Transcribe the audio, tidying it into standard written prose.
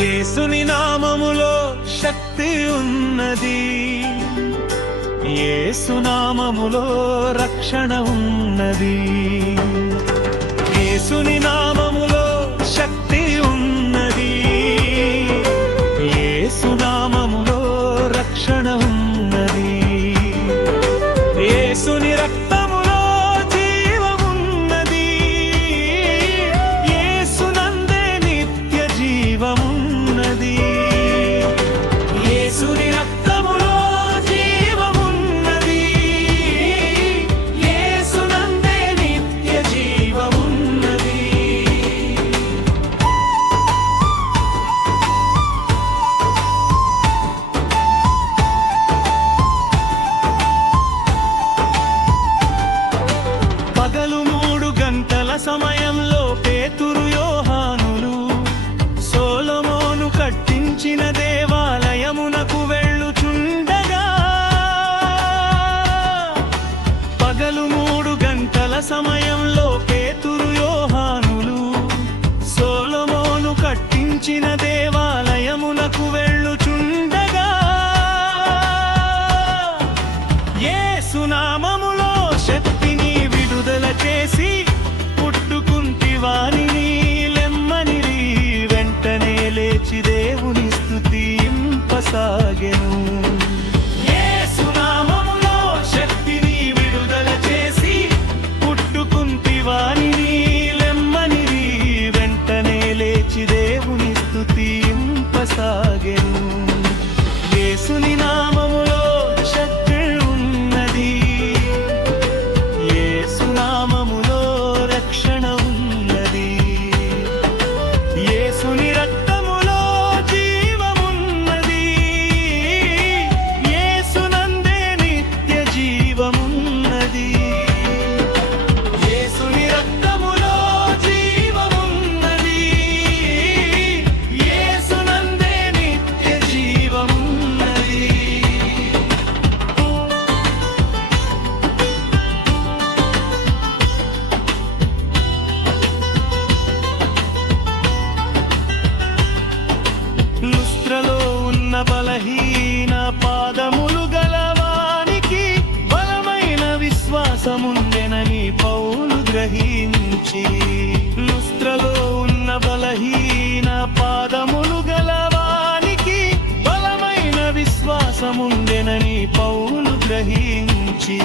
యేసుని నామములో శక్తి ఉన్నది, యేసు నామములో రక్షణ ఉన్నది. యేసుని నామములో శక్తి ఉన్నది, యేసు నామములో రక్షణ ఉన్నది. యేసుని రక్తములో జీవమున్నది, యేసునందే నిత్య జీవమున్నది. యేసుని రక్తములో జీవమున్నది, యేసునందే నిత్య జీవమున్నది. పగలు 3 గంటల సమయంలో పేతురు యోహానులు సొలొమోను కట్టించిన దేవాలయమునకు వెళ్ళుచుండగా, పగలు 3 గంటల సమయంలో పేతురు యోహానులు సొలొమోను కట్టించిన దేవాలయమునకు వెళ్ళుచుండగా, యేసు నామములో శక్తిని విడుదల చేసి పుట్టుకుంటివానిని లెమ్మనిరి. వెంటనే లేచి దేవుని స్తుతింపసాగెను. యేసు నామములో శక్తిని విడుదల చేసి పుట్టుకుంటివానిని లెమ్మనిరి. వెంటనే లేచి దేవుని స్తుతింపసాగెను. యేసుని నామములో శక్తి ఉన్నది, యేసు నామములో రక్షణ ఉన్నది. యేసుని రక్తములో జీవమున్నది, యేసునందే నిత్య జీవమున్నది. యేసుని రక్తములో జీవమున్నది, యేసునందే నిత్య జీవమున్నది. లుస్త్రలో ఉన్న బలహీన పాదములు గలవానికి బలమైన విశ్వాసముండెనని పౌలు గ్రహించి, లుస్త్రలో ఉన్న బలహీన పాదములు గలవానికి బలమైన విశ్వాసముండెనని పౌలు గ్రహించి,